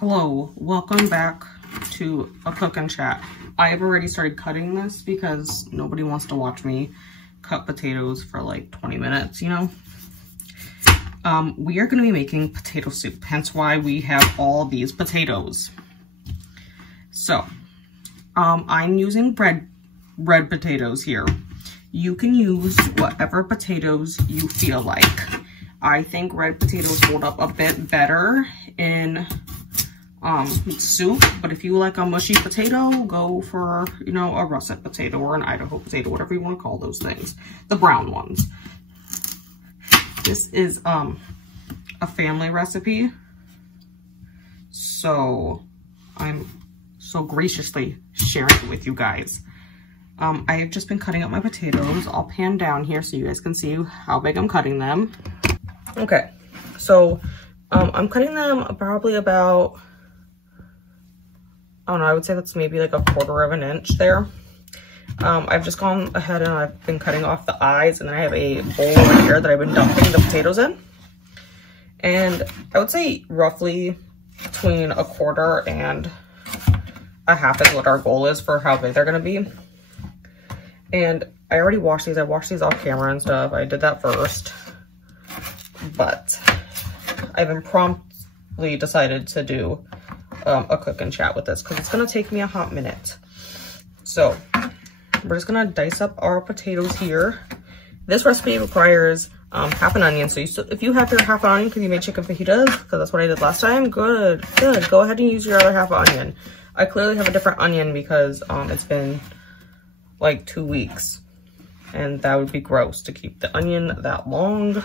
Hello, welcome back to a cook and chat. I've already started cutting this because nobody wants to watch me cut potatoes for like 20 minutes, you know? We are going to be making potato soup, hence why we have all these potatoes. So, I'm using red potatoes here. You can use whatever potatoes you feel like. I think red potatoes hold up a bit better in soup, but if you like a mushy potato, go for, you know, a russet potato or an Idaho potato, whatever you want to call those things, the brown ones. This is a family recipe, so I'm so graciously sharing it with you guys. I've just been cutting up my potatoes. I'll pan down here so you guys can see how big I'm cutting them. Okay, so I'm cutting them probably about, I don't know, I would say that's maybe like 1/4 of an inch there. I've just gone ahead and I've been cutting off the eyes, and then I have a bowl over here that I've been dumping the potatoes in. And I would say roughly between 1/4 and 1/2 is what our goal is for how big they're gonna be. And I already washed these. I washed these off camera and stuff. I did that first. But I've impromptu decided to do a cook and chat with this because it's going to take me a hot minute. So we're just going to dice up our potatoes here. This recipe requires half an onion. So if you have your half an onion because you made chicken fajitas, because that's what I did last time, good. Go ahead and use your other half onion. I clearly have a different onion because it's been like 2 weeks. And that would be gross to keep the onion that long.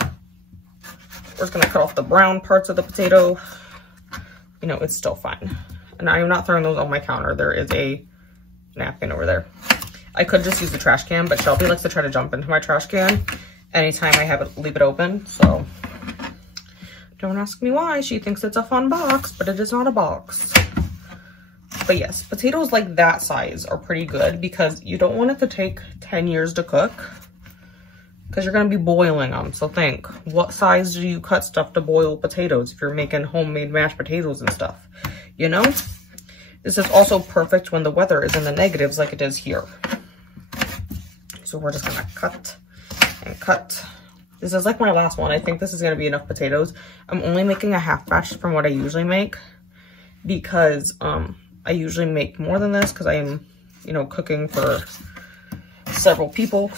We're just going to cut off the brown parts of the potato. You know, it's still fine. And I am not throwing those on my counter. There is a napkin over there. I could just use the trash can, but Shelby likes to try to jump into my trash can anytime I leave it open. So don't ask me why. She thinks it's a fun box, but it is not a box. But yes, potatoes like that size are pretty good because you don't want it to take 10 years to cook, because you're going to be boiling them. So think, what size do you cut stuff to boil potatoes if you're making homemade mashed potatoes and stuff? You know? This is also perfect when the weather is in the negatives like it is here. So we're just going to cut and cut. This is like my last one. I think this is going to be enough potatoes. I'm only making a half batch from what I usually make because I usually make more than this because I am, you know, cooking for several people.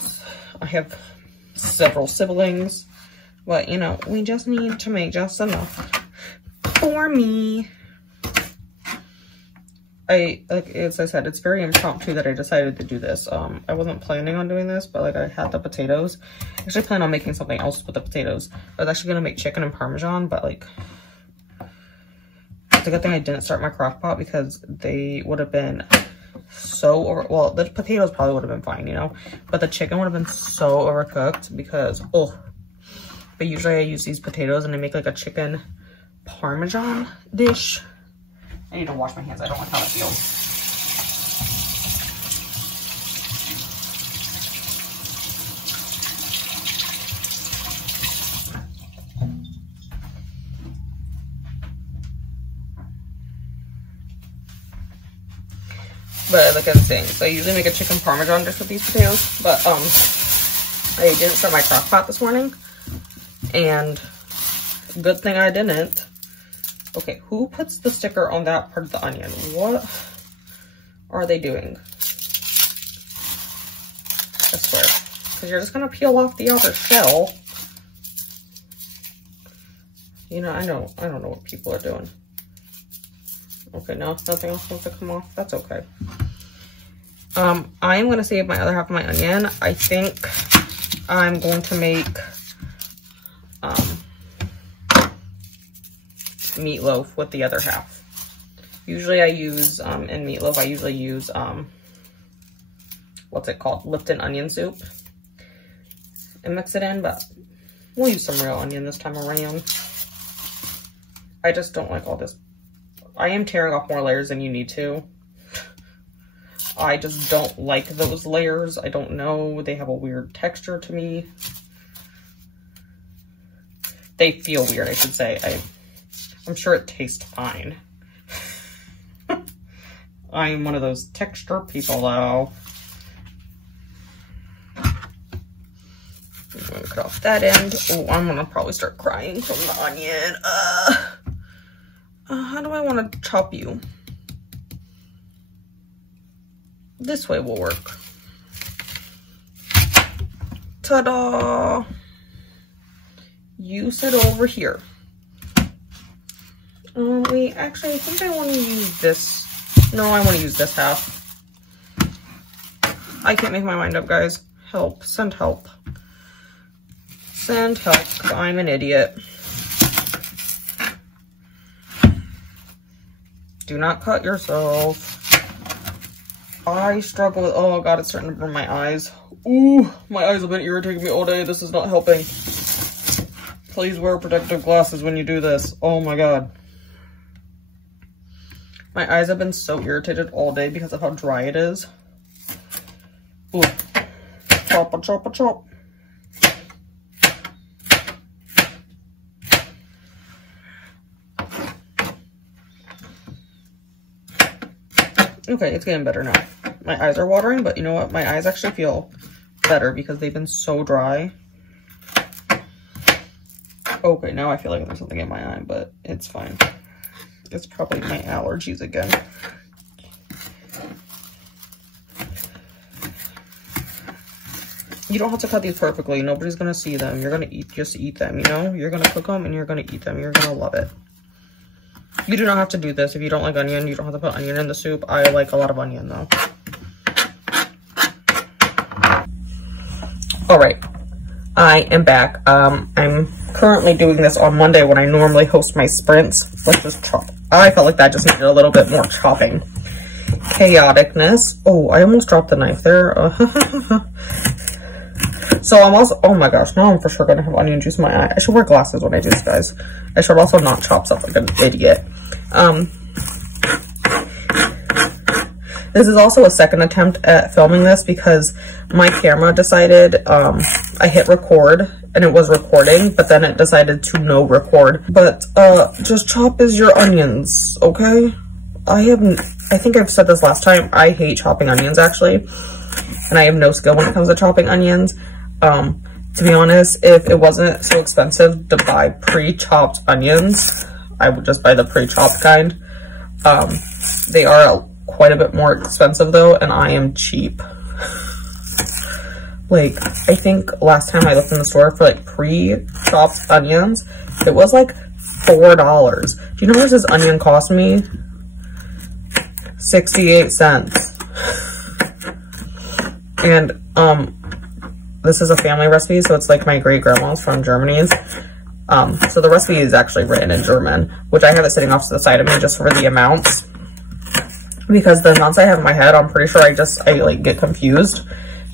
I have several siblings, but you know, we just need to make just enough for me. As I said, it's very impromptu that I decided to do this. I wasn't planning on doing this, but like I had the potatoes. I actually plan on making something else with the potatoes. I was actually gonna make chicken and Parmesan, but like, it's a good thing I didn't start my crock pot because they would have been so well, the potatoes probably would have been fine, you know, but the chicken would have been so overcooked because, oh, but usually I use these potatoes and I make like a chicken Parmesan dish. I need to wash my hands. I don't like how it feels. But like I was saying, so I usually make a chicken Parmesan dish with these potatoes, but I didn't start my crock pot this morning, and good thing I didn't. Okay, who puts the sticker on that part of the onion? What are they doing? I swear, because you're just gonna peel off the outer shell. You know, I don't know what people are doing. Okay, no, nothing else wants to come off. That's okay. I'm going to save my other half of my onion. I think I'm going to make meatloaf with the other half. Usually I use, in meatloaf, I usually use, what's it called? Lipton onion soup. And mix it in, but we'll use some real onion this time around. I just don't like all this. I am tearing off more layers than you need to. I just don't like those layers. I don't know. They have a weird texture to me. They feel weird, I should say. I'm sure it tastes fine. I am one of those texture people, though. I'm gonna cut off that end. Oh, I'm gonna probably start crying from the onion. How do I want to chop you? This way will work. Ta-da! You sit over here. Wait, actually, I think I want to use this. No, I want to use this half. I can't make my mind up, guys. Help. Send help. Send help. I'm an idiot. Do not cut yourself. I struggle with, oh god, it's starting to burn my eyes. Ooh, my eyes have been irritating me all day. This is not helping. Please wear protective glasses when you do this. Oh my god. My eyes have been so irritated all day because of how dry it is. Ooh. Chop, chop, chop. Okay, it's getting better now. My eyes are watering, but you know what? My eyes actually feel better because they've been so dry. Okay, now I feel like there's something in my eye, but it's fine. It's probably my allergies again. You don't have to cut these perfectly. Nobody's gonna see them. You're gonna just eat them, you know? You're gonna cook them and you're gonna eat them. You're gonna love it. You do not have to do this. If you don't like onion, you don't have to put onion in the soup. I like a lot of onion though. All right, I am back. I'm currently doing this on Monday when I normally host my sprints. Let's just chop. I felt like that just needed a little bit more chopping. Chaoticness. Oh, I almost dropped the knife there. So I'm also, oh my gosh, now I'm for sure gonna have onion juice in my eye. I should wear glasses when I do this, guys. I should also not chop stuff like an idiot. This is also a second attempt at filming this because my camera decided, I hit record and it was recording, but then it decided to no record. But, just chop is your onions, okay? I think I've said this last time, I hate chopping onions actually. And I have no skill when it comes to chopping onions. To be honest, if it wasn't so expensive to buy pre-chopped onions, I would just buy the pre-chopped kind. They are quite a bit more expensive though, and I am cheap. Like, I think last time I looked in the store for like pre-chopped onions, it was like $4. Do you know how much this onion cost me? 68 cents. And, this is a family recipe, so it's like my great-grandma's from Germany's. So the recipe is actually written in German, which I have it sitting off to the side of me just for the amounts. Because the amounts I have in my head, I'm pretty sure I like get confused.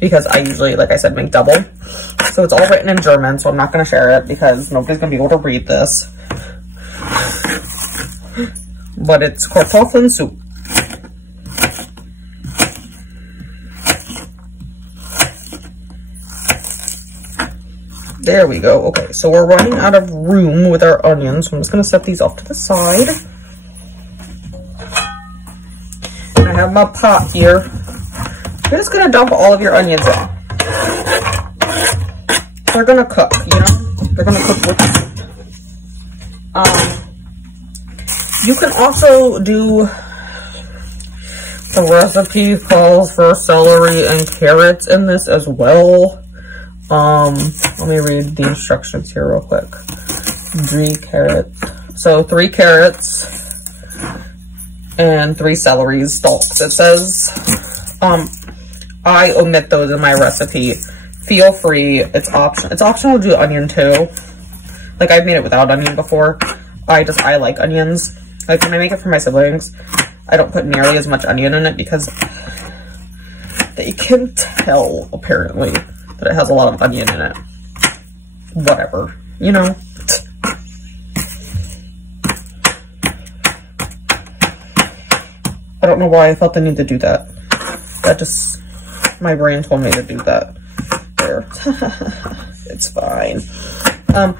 Because I usually, like I said, make double. So it's all written in German, so I'm not going to share it because nobody's going to be able to read this. But it's Kartoffeln soup. There we go. Okay, so we're running out of room with our onions, so I'm just going to set these off to the side. And I have my pot here. You're just going to dump all of your onions in. They're going to cook, you know? They're going to cook with you. You can also do, the recipe calls for celery and carrots in this as well. Let me read the instructions here real quick. 3 carrots. So 3 carrots and 3 celery stalks. It says, I omit those in my recipe. Feel free. It's optional. It's optional to do onion too. Like, I've made it without onion before. I like onions. Like, when I make it for my siblings, I don't put nearly as much onion in it because they can tell, apparently, that it has a lot of onion in it. Whatever, you know. I don't know why I felt the need to do that. That just, my brain told me to do that. There. It's fine.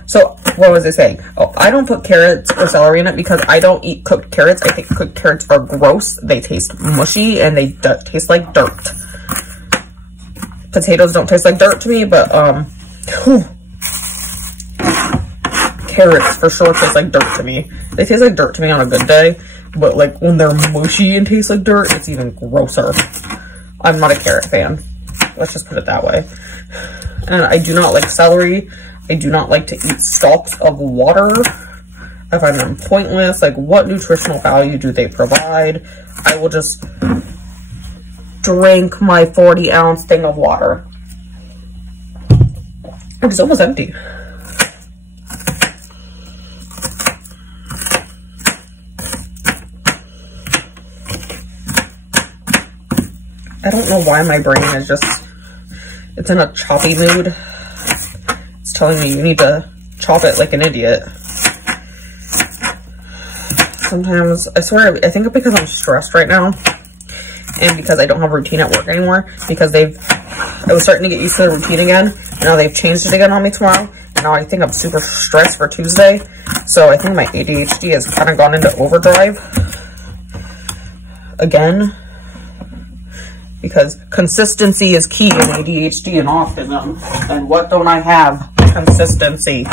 So what was I saying? Oh, I don't put carrots or celery in it because I don't eat cooked carrots. I think cooked carrots are gross. They taste mushy and they taste like dirt. Potatoes don't taste like dirt to me, but carrots for sure taste like dirt to me. They taste like dirt to me on a good day, but like when they're mushy and taste like dirt, it's even grosser. I'm not a carrot fan. Let's just put it that way. And I do not like celery. I do not like to eat stalks of water. I find them pointless. Like, what nutritional value do they provide? I will just drink my 40-ounce thing of water. It's almost empty. I don't know why my brain is just, it's in a choppy mood. It's telling me you need to chop it like an idiot. Sometimes, I swear, I think because I'm stressed right now and because I don't have a routine at work anymore, because I was starting to get used to the routine again. Now they've changed it again on me tomorrow. And now I think I'm super stressed for Tuesday. So I think my ADHD has kind of gone into overdrive again. Because consistency is key in ADHD and autism. And what don't I have? Consistency.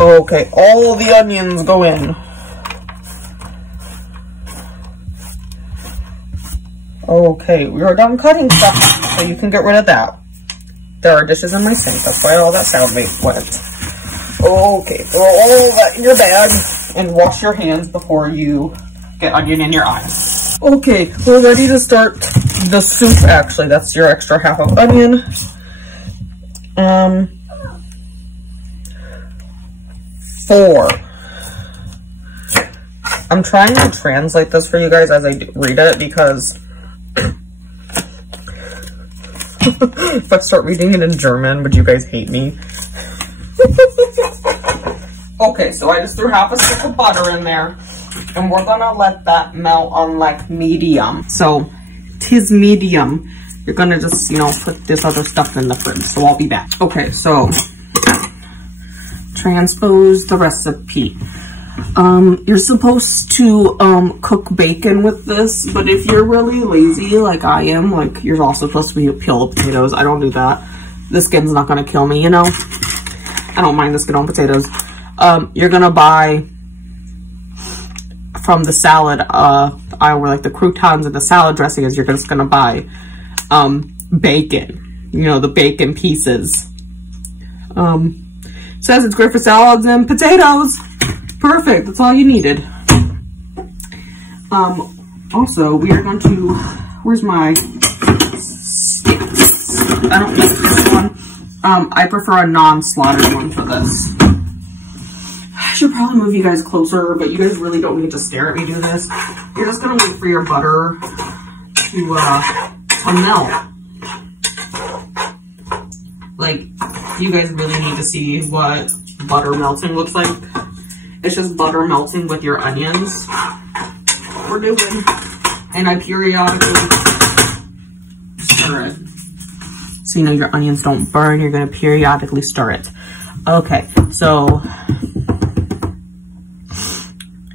Okay, all the onions go in. Okay, we are done cutting stuff, so you can get rid of that. There are dishes in my sink, that's why all that sound went. Okay, throw all that in your bag and wash your hands before you get onion in your eyes. Okay, we're ready to start the soup, actually. That's your extra half of onion. Four. I'm trying to translate this for you guys as I read it because if I start reading it in German, would you guys hate me? Okay, so I just threw half a stick of butter in there. And we're gonna let that melt on like medium. So, 'tis medium. You're gonna just, you know, put this other stuff in the fridge. So I'll be back. Okay, so, transpose the recipe. You're supposed to, cook bacon with this. But if you're really lazy, like I am, like, you're also supposed to peel the potatoes. I don't do that. The skin's not gonna kill me, you know? I don't mind the skin on potatoes. You're gonna buy from the salad aisle where like the croutons and the salad dressing is, you're just gonna buy bacon, you know, the bacon pieces. Says it's great for salads and potatoes. Perfect, that's all you needed. Also, we are going to, where's my sticks? I don't like this one. I prefer a non-slaughtered one for this. I should probably move you guys closer, but you guys really don't need to stare at me do this. You're just gonna wait for your butter to melt. Like, you guys really need to see what butter melting looks like. It's just butter melting with your onions. What we're doing. And I periodically stir it. So you know your onions don't burn, you're gonna periodically stir it. Okay, so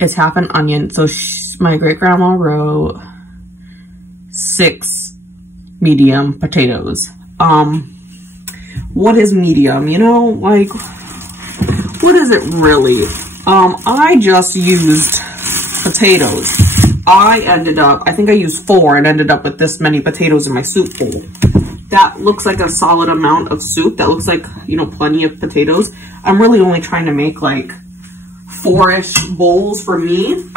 it's half an onion. So my great-grandma wrote 6 medium potatoes. What is medium? You know, like, what is it really? I just used potatoes. I think I used 4 and ended up with this many potatoes in my soup bowl. That looks like a solid amount of soup. That looks like, you know, plenty of potatoes. I'm really only trying to make like 4-ish bowls for me.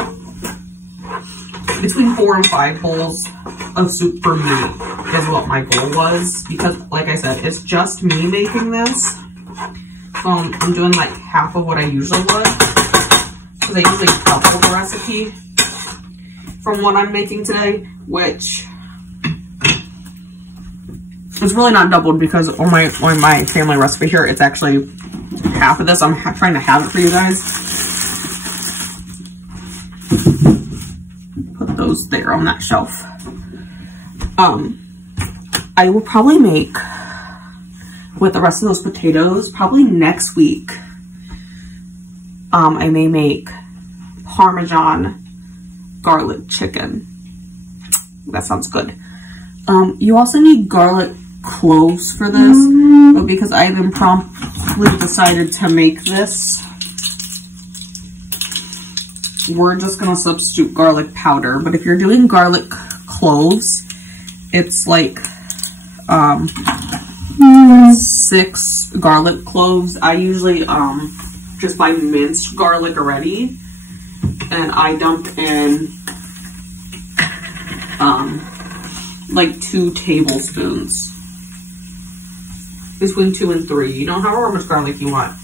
Between 4 and 5 bowls of soup for me is what my goal was. Because, like I said, it's just me making this. So I'm doing like half of what I usually would. Because I usually double the recipe from what I'm making today. Which is really not doubled because on my family recipe here, it's actually half of this. I'm trying to have it for you guys. Put those there on that shelf. I will probably make with the rest of those potatoes, probably next week, I may make Parmesan garlic chicken. That sounds good. You also need garlic cloves for this, but because I've impromptu decided to make this, we're just gonna substitute garlic powder. But if you're doing garlic cloves, it's like 6 garlic cloves. I usually just buy minced garlic already, and I dump in like 2 tablespoons, between 2 and 3. You know, however much garlic you want,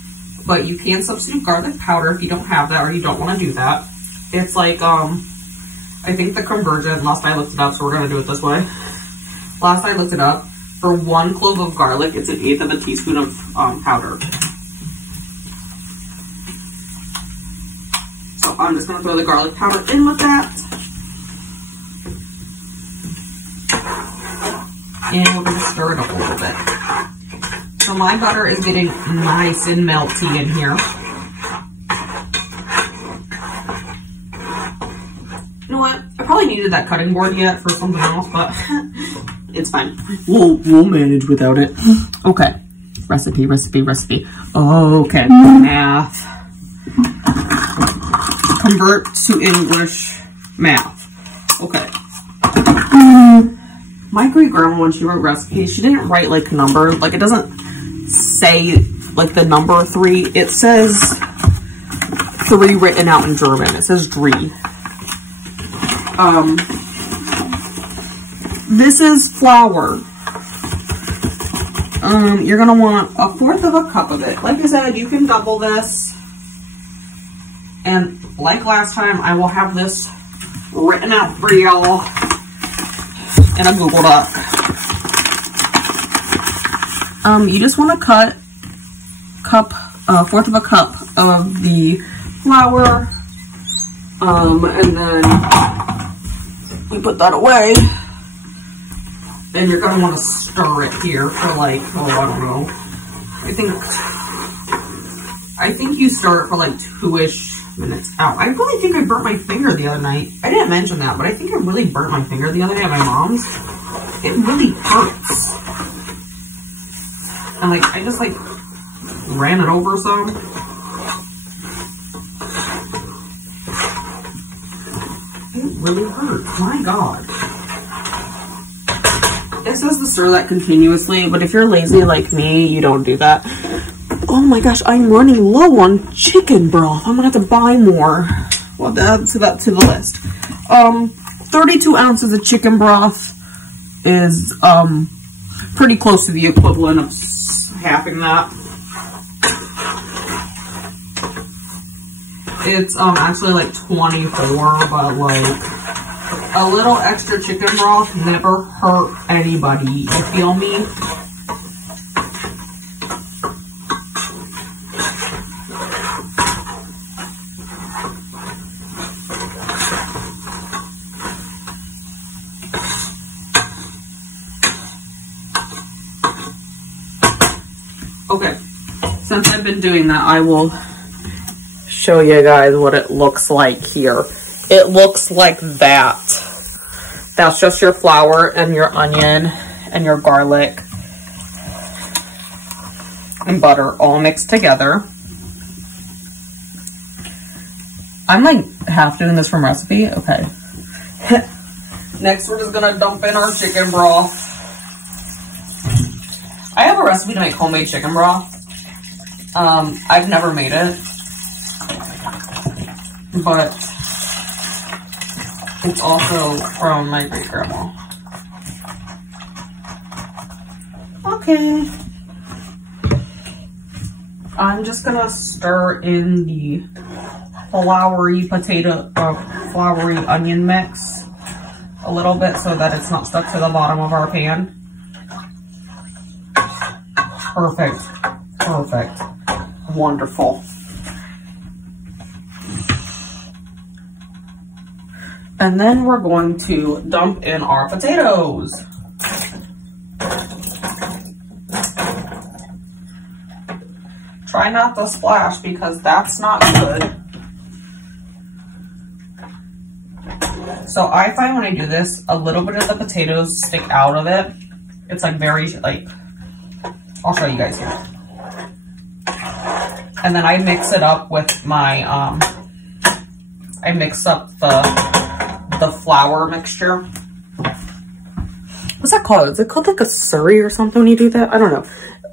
but you can substitute garlic powder if you don't have that or you don't want to do that. It's like I think the conversion, last I looked it up, so we're gonna do it this way. Last I looked it up, for 1 clove of garlic, it's 1/8 of a teaspoon of powder. So I'm just gonna throw the garlic powder in with that. And we're gonna stir it up a little bit. So my butter is getting nice and melty in here. You know what? I probably needed that cutting board yet for something else, but it's fine. We'll manage without it. Okay. Recipe. Okay. Math. Convert to English math. Okay. My great-grandma, when she wrote recipes, she didn't write, like, numbers. Like, it doesn't say, like, the number 3. It says 3 written out in German. It says "drei." This is flour. You're gonna want 1/4 of a cup of it. Like I said, you can double this. And like last time, I will have this written out for y'all in a Google Doc. You just want to cut 1/4 of a cup of the flour, and then we put that away. And you're gonna want to stir it here for like, oh, I don't know. I think you stir it for like 2-ish minutes. Ow, I really think I burnt my finger the other night. I didn't mention that, but I think I really burnt my finger the other day at my mom's. It really hurts. And like, I just like ran it over some. It really hurts. My God. It says to stir that continuously, but if you're lazy like me, you don't do that. Oh my gosh, I'm running low on chicken broth. I'm gonna have to buy more. Well, add to the list. 32 ounces of chicken broth is pretty close to the equivalent of halving that. It's actually like 24, but like a little extra chicken broth never hurt anybody. You feel me? Okay, since I've been doing that, I will show you guys what it looks like here. It looks like that. That's just your flour and your onion and your garlic and butter all mixed together. I'm like half doing this from recipe. Okay. Next, we're just gonna dump in our chicken broth. I have a recipe to make homemade chicken broth. I've never made it, but it's also from my great-grandma. Okay. I'm just gonna stir in the floury onion mix a little bit so that it's not stuck to the bottom of our pan. Perfect. Perfect. Wonderful. And then we're going to dump in our potatoes. try not to splash because that's not good. So I find when I do this, a little bit of the potatoes stick out of it. It's like very, like, I'll show you guys here. And then I mix it up with my, I mix up the flour mixture. What's that called? Is it called like a surrey or something when you do that? I don't know.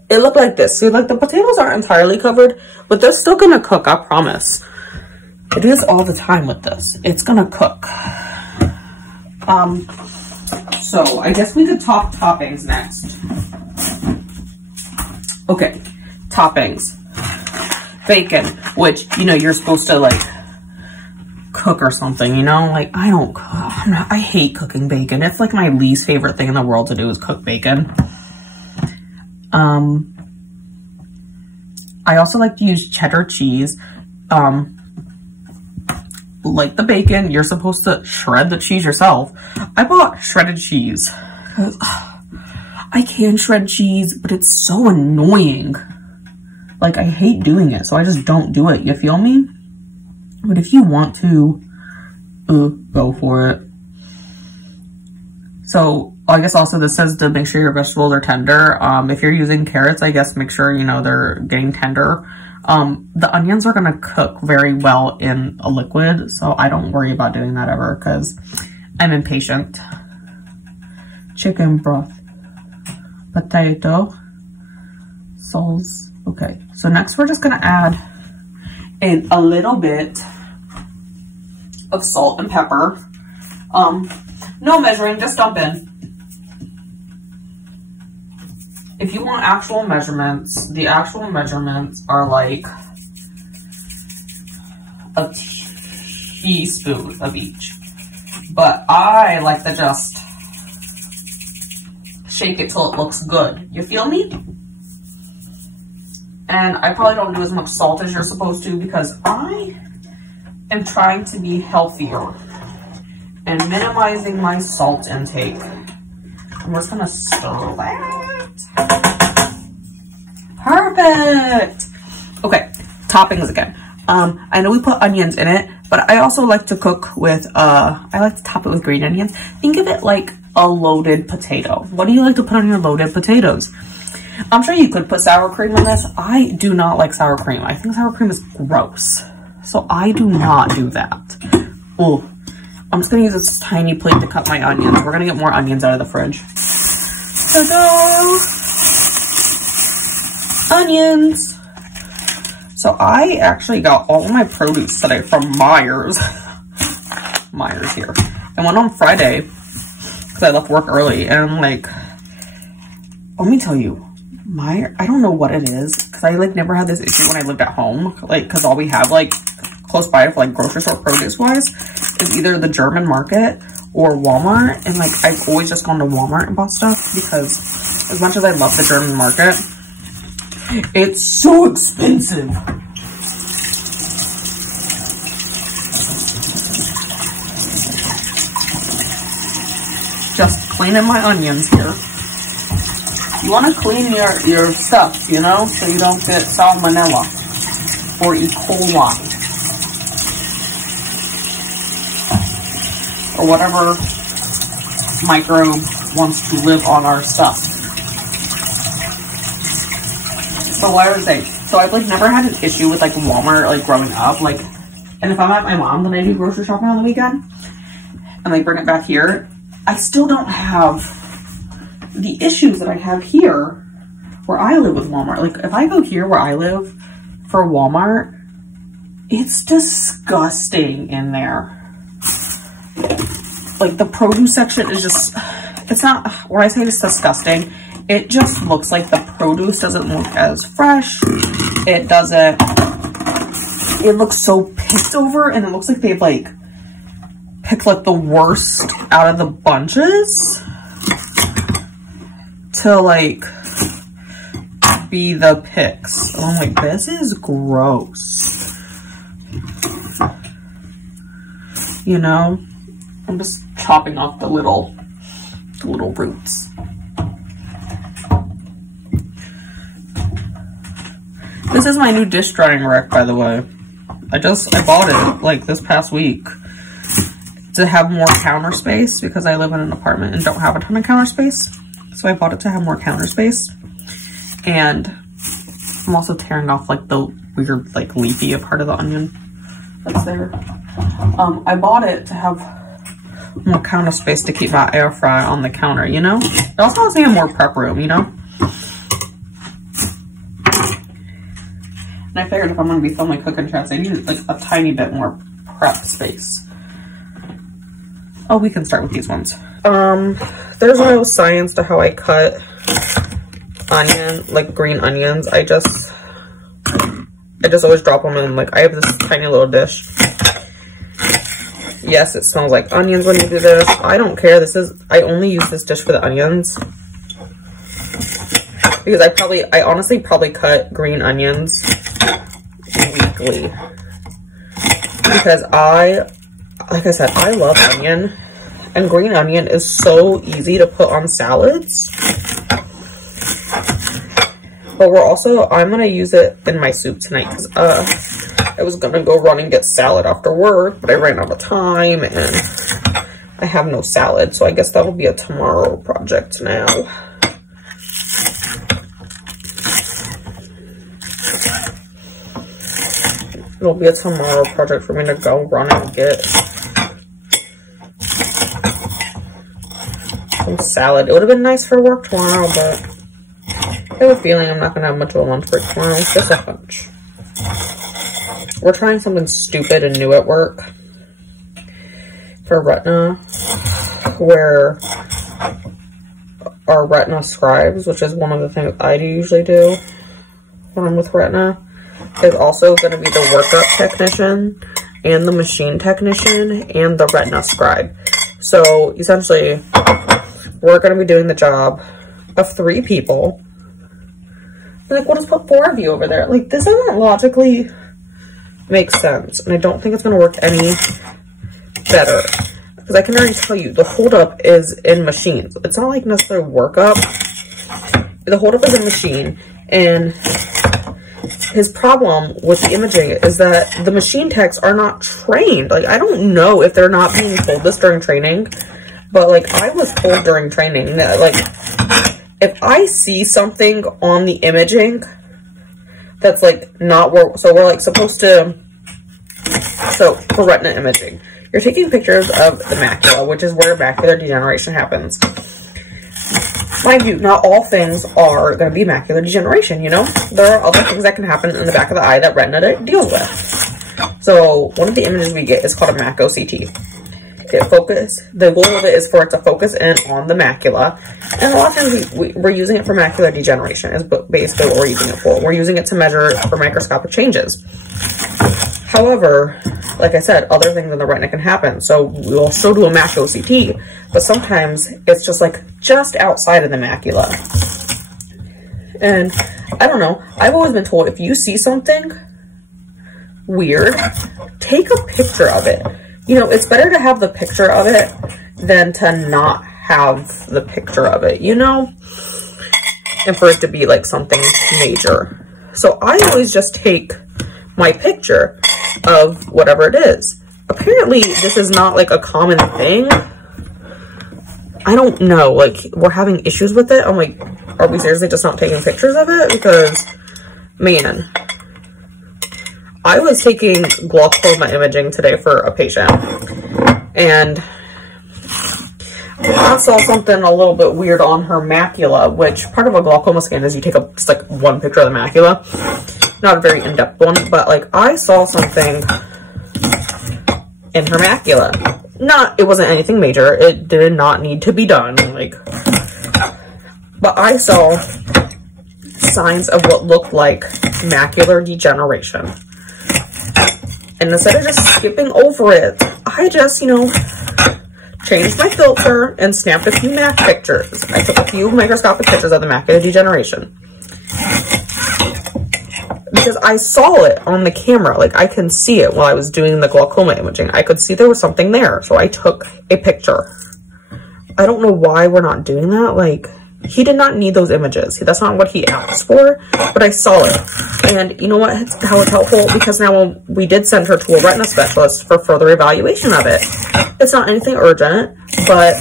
It looked like this. See, like the potatoes aren't entirely covered, but they're still gonna cook, I promise. I do this all the time with this. It's gonna cook. So I guess we could talk toppings next. Okay, toppings. Bacon, which, you know, you're supposed to like cook or something, you know? Like, I don't cook. I hate cooking bacon. It's like my least favorite thing in the world to do is cook bacon. I also like to use cheddar cheese. Like the bacon, you're supposed to shred the cheese yourself. I bought shredded cheese because I can shred cheese, but it's so annoying. Like, I hate doing it, so I just don't do it. You feel me? But if you want to, go for it. So, I guess also this says to make sure your vegetables are tender. If you're using carrots, I guess make sure, you know, they're getting tender. The onions are gonna cook very well in a liquid, so I don't worry about doing that ever because I'm impatient. Chicken broth, potato, sauce. Okay, so next we're just gonna add in a little bit of salt and pepper. No measuring, just dump in. If you want actual measurements, the actual measurements are like a teaspoon of each. But I like to just shake it till it looks good. You feel me? And I probably don't do as much salt as you're supposed to because I am trying to be healthier and minimizing my salt intake. I'm just gonna stir that. Perfect. Okay, toppings again. I know we put onions in it, but I also like to cook with, I like to top it with green onions. Think of it like a loaded potato. What do you like to put on your loaded potatoes? I'm sure you could put sour cream on this. I do not like sour cream. I think sour cream is gross. So I do not do that. Oh, I'm just gonna use this tiny plate to cut my onions. We're gonna get more onions out of the fridge. Ta-da! Onions. So I actually got all my produce today from Myers. Myers here. I went on Friday because I left work early and like, let me tell you, I don't know what it is because I like never had this issue when I lived at home. Like, because all we have like close by for like grocery store produce wise is either the German market or Walmart. And like, I've always just gone to Walmart and bought stuff because as much as I love the German market, it's so expensive. Just cleaning my onions here. You want to clean your stuff, you know, so you don't get salmonella or E. coli or whatever microbe wants to live on our stuff. So what I would say, so I've like never had an issue with like Walmart like growing up, like, and if I'm at my mom then I do grocery shopping on the weekend and like bring it back here, I still don't have the issues that I have here where I live with Walmart. Like if I go here where I live for Walmart, it's disgusting in there. Like the produce section is just, it's not, when I say it's disgusting, it just looks like the produce doesn't look as fresh. It doesn't, it looks so picked over and it looks like they've like picked like the worst out of the bunches to like be the picks. And I'm like, this is gross. You know, I'm just chopping off the little roots. This is my new dish drying rack, by the way. I bought it like this past week to have more counter space because I live in an apartment and don't have a ton of counter space. So I bought it to have more counter space. And I'm also tearing off like the weird like leafy part of the onion that's there. I bought it to have more counter space to keep my air fryer on the counter, you know? It also has more prep room, you know? And I figured if I'm going to be filming cooking chats, I need like a tiny bit more prep space. Oh, we can start with these ones. There's no science to how I cut onion, like green onions. I just always drop them in, like, I have this tiny little dish. Yes, it smells like onions when you do this. I don't care. I only use this dish for the onions. Because I honestly probably cut green onions weekly. Because like I said, I love onion. And green onion is so easy to put on salads. But I'm going to use it in my soup tonight because I was going to go run and get salad after work, but I ran out of time and I have no salad. So I guess that'll be a tomorrow project now. It'll be a tomorrow project for me to go run and get some salad. It would have been nice for work tomorrow, but I have a feeling I'm not going to have much of a lunch break tomorrow. Just a hunch. We're trying something stupid and new at work for retina, where our retina scribes, which is one of the things I usually do when I'm with retina, is also going to be the workup technician and the machine technician and the retina scribe. So essentially, we're going to be doing the job of 3 people. Like, we'll just put 4 of you over there. Like, this doesn't logically make sense. And I don't think it's going to work any better. Because I can already tell you, the holdup is in machines. It's not like necessarily workup. The holdup is in machine. And his problem with the imaging is that the machine techs are not trained. Like, I don't know if they're not being told this during training. But, like, I was told during training that, like, if I see something on the imaging that's, like, not where, so we're, like, supposed to, so, for retina imaging, you're taking pictures of the macula, which is where macular degeneration happens. Mind you, not all things are going to be macular degeneration, you know? There are other things that can happen in the back of the eye that retina deals with. So, one of the images we get is called a macro CT. The goal of it is for it to focus in on the macula, and a lot of times we're using it for macular degeneration is basically what we're using it for. We're using it to measure for microscopic changes. However, like I said, other things in the retina can happen, so we'll still do a macro CT, but sometimes it's just like just outside of the macula. And I don't know, I've always been told if you see something weird, take a picture of it. You know, it's better to have the picture of it than to not have the picture of it, you know? And for it to be like something major. So I always just take my picture of whatever it is. Apparently, this is not like a common thing. I don't know, like, we're having issues with it. I'm like, are we seriously just not taking pictures of it? Because, man, I was taking glaucoma imaging today for a patient, and I saw something a little bit weird on her macula, which part of a glaucoma scan is you take just like one picture of the macula. Not a very in-depth one, but like I saw something in her macula. It wasn't anything major. It did not need to be done, like, but I saw signs of what looked like macular degeneration. And instead of just skipping over it, I just, you know, changed my filter and snapped a few MAC pictures. I took a few microscopic pictures of the macular degeneration. Because I saw it on the camera. Like, I can see it while I was doing the glaucoma imaging. I could see there was something there. So I took a picture. I don't know why we're not doing that. Like, He did not need those images. That's not what he asked for, but I saw it. And you know what? How it's helpful, because now we did send her to a retina specialist for further evaluation of it. It's not anything urgent, but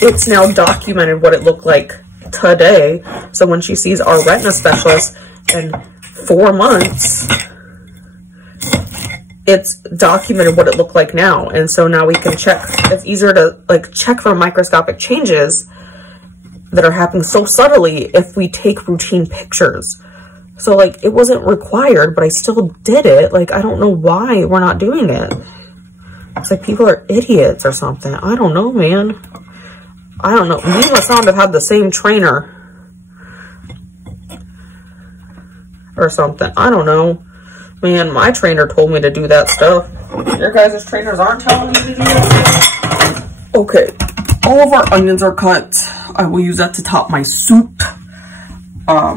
it's now documented what it looked like today. So when she sees our retina specialist in 4 months, it's documented what it looked like now. And so now we can check. It's easier to like check for microscopic changes that are happening so subtly if we take routine pictures. So like, it wasn't required, but I still did it. Like, I don't know why we're not doing it. It's like people are idiots or something. I don't know, man. I don't know. We must not have had the same trainer or something. I don't know. Man, my trainer told me to do that stuff. Your guys' trainers aren't telling you to do that. Okay. All of our onions are cut. I will use that to top my soup. I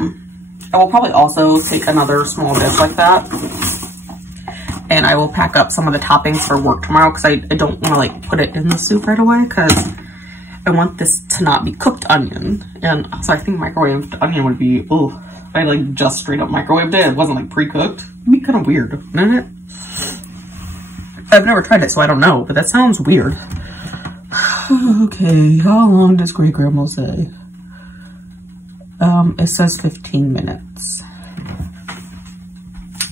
will probably also take another small dish like that. And I will pack up some of the toppings for work tomorrow, because I don't want to like put it in the soup right away, because I want this to not be cooked onion. And so I think microwaved onion would be, oh, I like just straight up microwaved it. It wasn't like pre-cooked. It'd be kind of weird, wouldn't it? I've never tried it, so I don't know, but that sounds weird. Okay, how long does great grandma say? It says 15 minutes.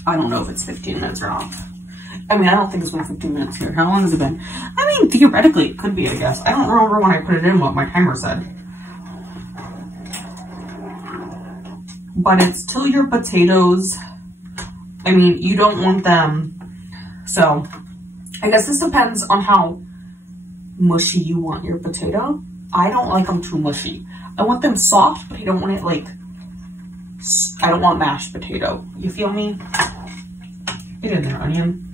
I don't know if it's 15 minutes or not. I mean, I don't think it's been 15 minutes here. How long has it been? I mean, theoretically, it could be, I guess. I don't remember when I put it in what my timer said. But it's till your potatoes, I mean, you don't want them, so I guess this depends on how mushy you want your potato. I don't like them too mushy. I want them soft, but I don't want it like, I don't want mashed potato. You feel me? Get in there, onion.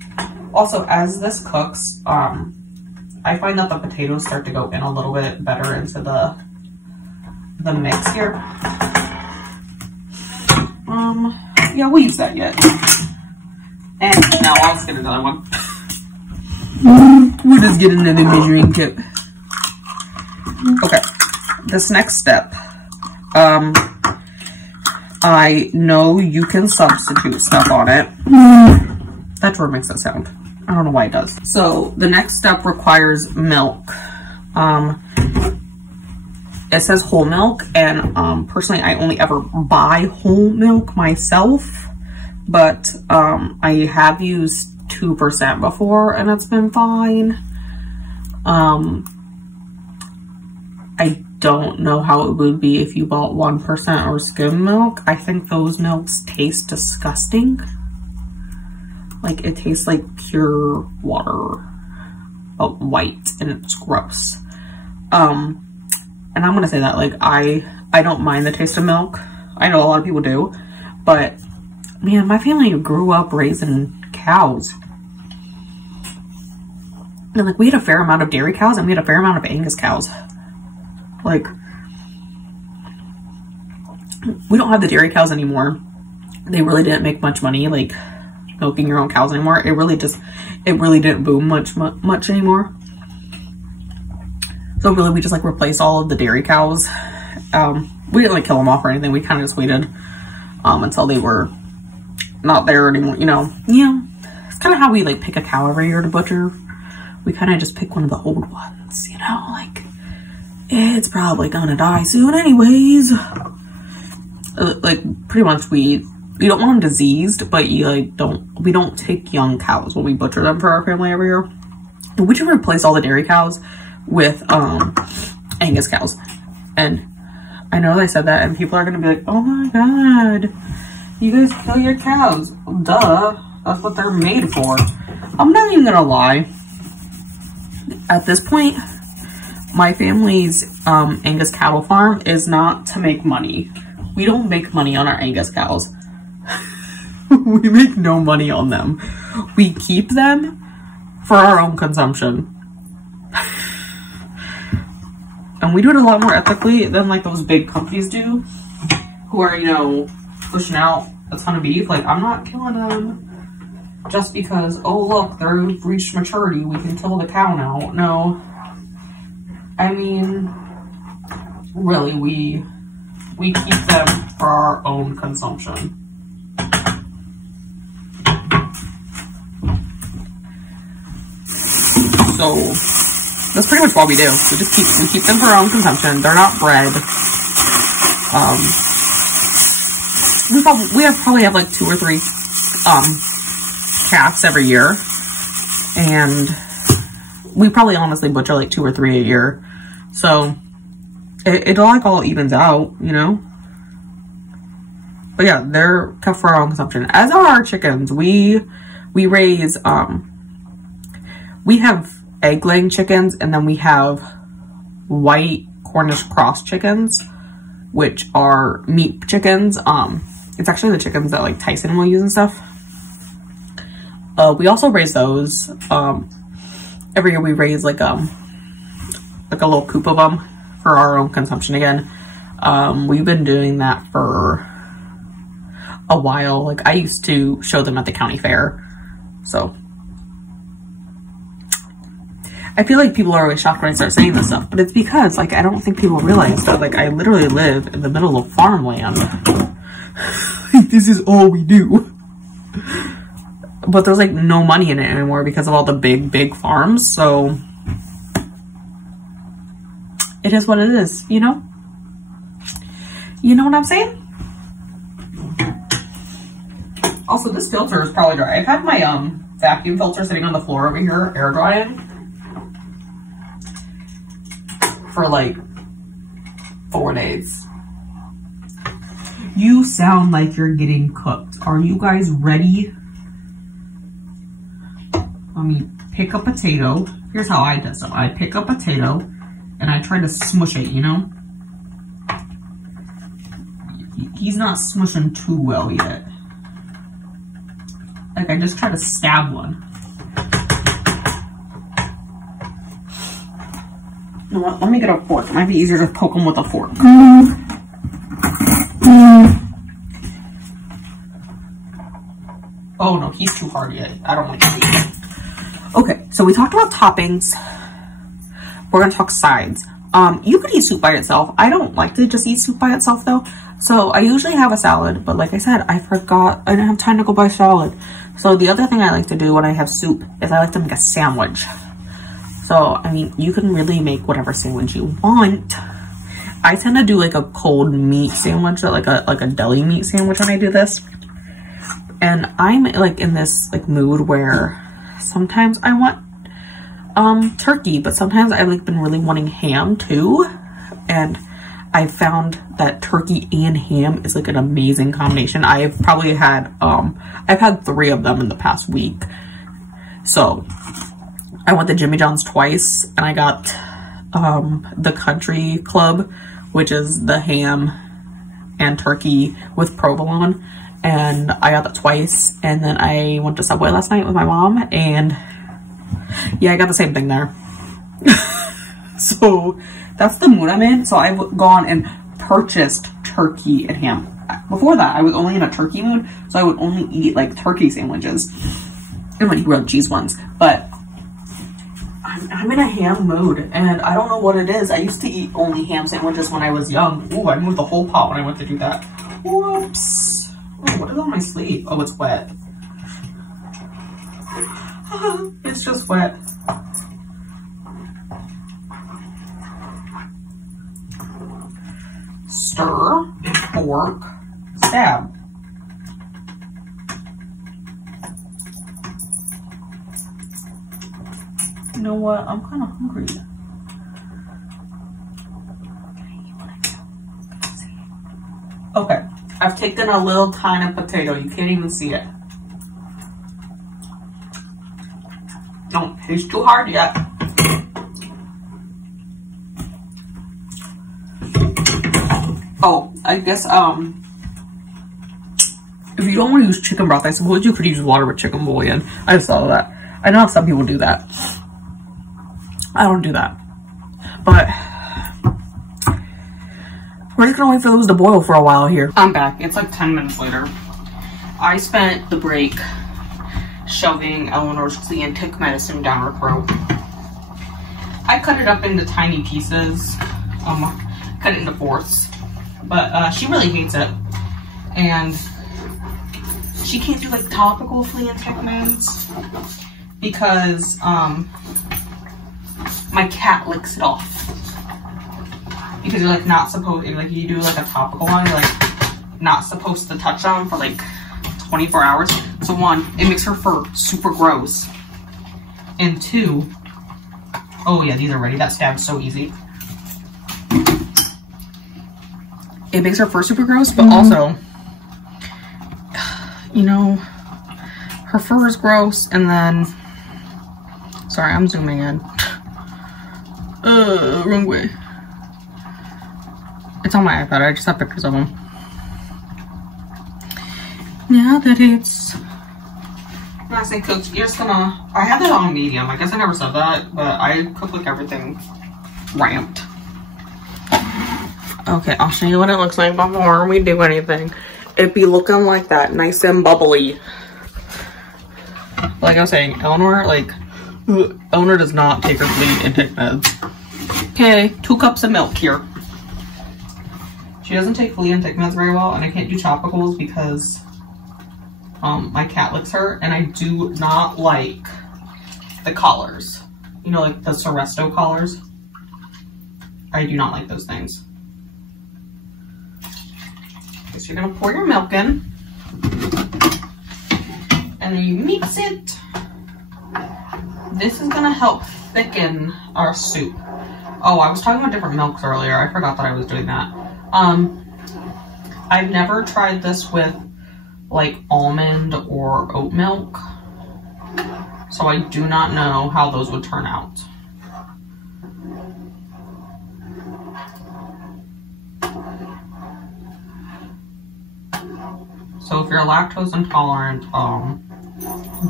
Also, as this cooks, I find that the potatoes start to go in a little bit better into the mix here. Yeah, we'll use that yet. And now I'll get another one. We'll just get another measuring tip. Okay, this next step, I know you can substitute stuff on it. That drawer makes that sound. I don't know why it does. So the next step requires milk. It says whole milk, and personally I only ever buy whole milk myself, but I have used 2% before and it's been fine. I don't know how it would be if you bought 1% or skim milk. I think those milks taste disgusting. Like, it tastes like pure water, but white, and it's gross. And I'm gonna say that, like, I don't mind the taste of milk. I know a lot of people do, but man, my family grew up raising cows. And like, we had a fair amount of dairy cows and we had a fair amount of Angus cows. Like, we don't have the dairy cows anymore. They really didn't make much money, like, milking your own cows anymore. It really didn't boom much anymore. So really, we just like replaced all of the dairy cows. We didn't like kill them off or anything. We kind of just waited until they were not there anymore. You know, it's kind of how we like pick a cow every year to butcher. We kind of just pick one of the old ones. You know, like, it's probably gonna die soon anyways. Like, pretty much we don't want them diseased, but we don't take young cows when we butcher them for our family every year. We just replace all the dairy cows with Angus cows. And I know they said that, and people are gonna be like, oh my god, you guys kill your cows. Duh, that's what they're made for. I'm not even gonna lie. At this point, my family's Angus cattle farm is not to make money. We don't make money on our Angus cows. We make no money on them. We keep them for our own consumption. And we do it a lot more ethically than like those big companies do, who are, you know, pushing out a ton of beef. Like, I'm not killing them just because, oh look, they've reached maturity, we can kill the cow now. No. I mean, really, we keep them for our own consumption. So that's pretty much what we do. We keep them for our own consumption. They're not bred. We probably have like 2 or 3 cats every year, and we probably honestly butcher like 2 or 3 a year. So it all evens out, you know. But yeah, they're kept for our own consumption. As are our chickens. We raise we have egg-laying chickens, and then we have white Cornish cross chickens, which are meat chickens. It's actually the chickens that like Tyson will use and stuff. We also raise those. Every year we raise like a little coop of them for our own consumption again. We've been doing that for a while. Like I used to show them at the county fair. So I feel like people are always shocked when I start saying this stuff, but it's because like I don't think people realize that like I literally live in the middle of farmland. This is all we do. But there's like no money in it anymore because of all the big farms. So it is what it is, you know? You know what I'm saying? Also, this filter is probably dry. I've had my vacuum filter sitting on the floor over here, air drying, for like 4 days. You sound like you're getting cooked. Are you guys ready? Let me pick a potato. Here's how I do stuff. I pick a potato and I try to smush it, you know? He's not smushing too well yet. Like I just try to stab one. You know what? Let me get a fork. It might be easier to poke him with a fork. Oh no, he's too hard yet. I don't like it. Okay, so we talked about toppings. We're gonna talk sides. You could eat soup by itself. I don't like to just eat soup by itself though. So I usually have a salad, but like I said, I forgot. I didn't have time to go buy salad. So the other thing I like to do when I have soup is I like to make a sandwich. So, I mean, you can really make whatever sandwich you want. I tend to do like a cold meat sandwich, or like a deli meat sandwich when I do this. And I'm like in this like mood where sometimes I want turkey, but sometimes I've like been really wanting ham too. And I found that turkey and ham is like an amazing combination. I've probably had I've had 3 of them in the past week. So I went to Jimmy John's twice, and I got the Country Club, which is the ham and turkey with provolone, and I got that twice. And then I went to Subway last night with my mom, and yeah, I got the same thing there. So that's the mood I'm in. So I've gone and purchased turkey and ham. Before that, I was only in a turkey mood, so I would only eat like turkey sandwiches and like grilled cheese ones. But I'm in a ham mood, and I don't know what it is. I used to eat only ham sandwiches when I was young. Ooh, I moved the whole pot when I went to do that. Whoops. Oh, what is on my sleeve? Oh, it's wet. It's just wet. Stir, fork, stab. You know what? I'm kind of hungry. Okay, I've taken a little tiny potato. You can't even see it. Don't taste too hard yet. Oh, I guess, if you don't want to use chicken broth, I suppose you could use water with chicken bouillon. I just thought of that. I know some people do that. I don't do that. But we're just gonna wait for those to boil for a while here. I'm back. It's like 10 minutes later. I spent the break shoving Eleanor's Cleantic medicine down her throat. I cut it up into tiny pieces. cut it into fourths. But she really hates it. And she can't do like topical flea and tick meds because my cat licks it off. Because you're like not supposed, like you do like a topical one, you're like not supposed to touch them for like 24 hours. So one, it makes her fur super gross. And two, oh yeah, these are ready. That stab's so easy. It makes her fur super gross, but also, you know, her fur is gross, and then, sorry, I'm zooming in. Wrong way. It's on my iPad, I just have pictures of them. Now that it's nice and cooked, you're just gonna, I have it on medium. I guess I never said that, but I cook like everything ramped. Okay, I'll show you what it looks like before we do anything. It'd be looking like that, nice and bubbly. Like I was saying, Eleanor, like, Eleanor does not take her flea and tick meds. Okay, 2 cups of milk here. She doesn't take flea and tick meds very well, and I can't do topicals because my cat licks her, and I do not like the collars. You know, like the Seresto collars. I do not like those things. So you're gonna pour your milk in, and then you mix it. This is gonna help thicken our soup. Oh, I was talking about different milks earlier. I forgot that I was doing that. I've never tried this with like almond or oat milk, so I do not know how those would turn out. So if you're lactose intolerant,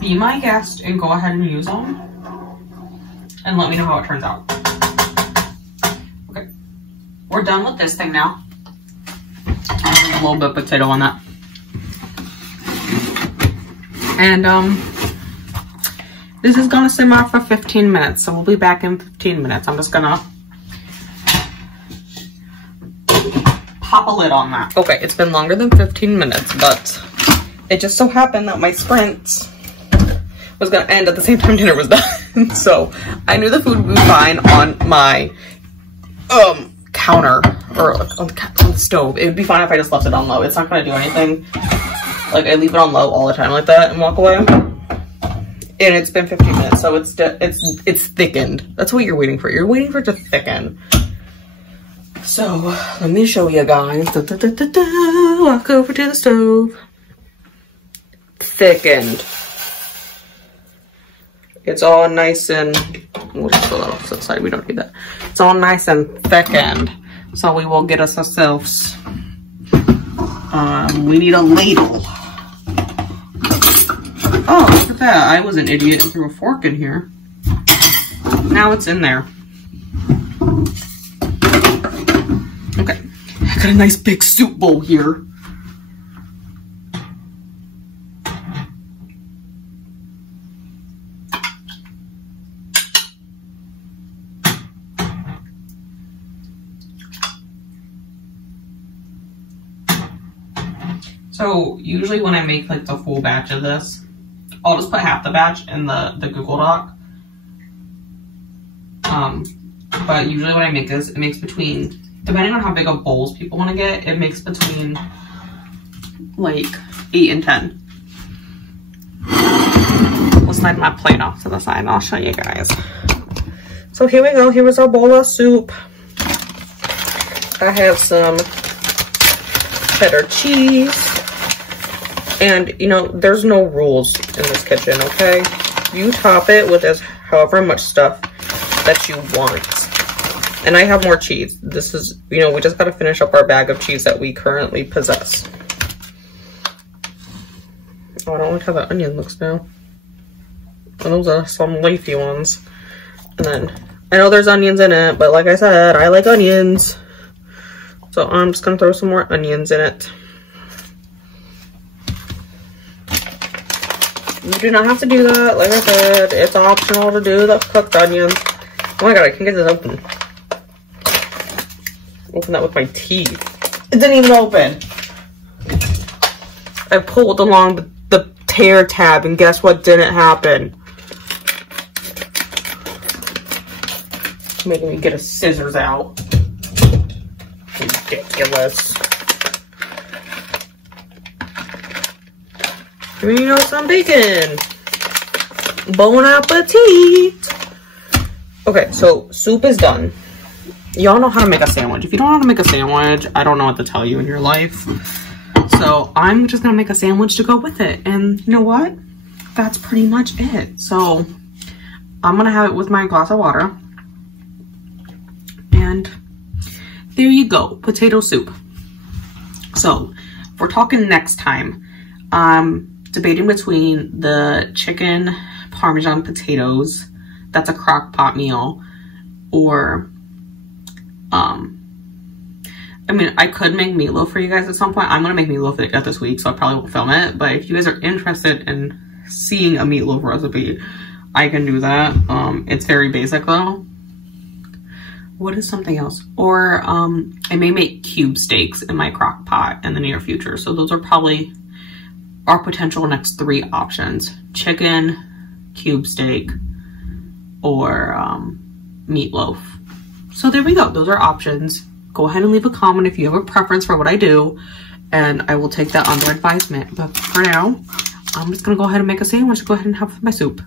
be my guest and go ahead and use them. And let me know how it turns out. Okay, we're done with this thing now. There's a little bit of potato on that. And this is gonna simmer for 15 minutes. So we'll be back in 15 minutes. I'm just gonna pop a lid on that. Okay, it's been longer than 15 minutes, but it just so happened that my sprint was gonna end at the same time dinner was done. So I knew the food would be fine on my counter or on the stove. It would be fine if I just left it on low. It's not gonna do anything. Like I leave it on low all the time like that and walk away. And it's been 15 minutes, so it's thickened. That's what you're waiting for. You're waiting for it to thicken. So let me show you guys. Walk over to the stove. Thickened. It's all nice and, we'll just pull that off to the side. We don't need that. It's all nice and thickened. So we will get us ourselves. We need a ladle. Oh, look at that. I was an idiot and threw a fork in here. Now it's in there. Okay, I got a nice big soup bowl here. So usually when I make like the full batch of this, I'll just put half the batch in the Google Doc. But usually when I make this, it makes between, depending on how big of bowls people want to get, it makes between like 8 and 10. We'll slide my plate off to the side and I'll show you guys. So here we go. Here was our bowl of soup. I have some cheddar cheese. And, you know, there's no rules in this kitchen, okay? You top it with however much stuff that you want. And I have more cheese. This is, you know, we just got to finish up our bag of cheese that we currently possess. Oh, I don't like how the onion looks now. Oh, those are some leafy ones. And then, I know there's onions in it, but like I said, I like onions. So I'm just going to throw some more onions in it. You do not have to do that. Like I said, it's optional to do the cooked onions. Oh my god, I can get this open. Open that with my teeth. It didn't even open. I pulled along the tear tab and guess what didn't happen? Making me get a scissors out. Ridiculous. You know, some bacon. Bon appetit. Okay, so soup is done. Y'all know how to make a sandwich. If you don't know how to make a sandwich, I don't know what to tell you in your life. So I'm just gonna make a sandwich to go with it. And you know what? That's pretty much it. So I'm gonna have it with my glass of water. And there you go, potato soup. So if we're talking next time, I'm debating between the chicken Parmesan potatoes, that's a crock pot meal, or I mean, I could make meatloaf for you guys at some point. I'm gonna make meatloaf at this week, so I probably won't film it, but if you guys are interested in seeing a meatloaf recipe, I can do that. It's very basic though. What is something else? Or I may make cube steaks in my crock pot in the near future. So those are probably our potential next 3 options: chicken, cube steak, or meatloaf. So there we go. Those are options. Go ahead and leave a comment if you have a preference for what I do, and I will take that under advisement. But for now, I'm just gonna go ahead and make a sandwich. Go ahead and have my soup.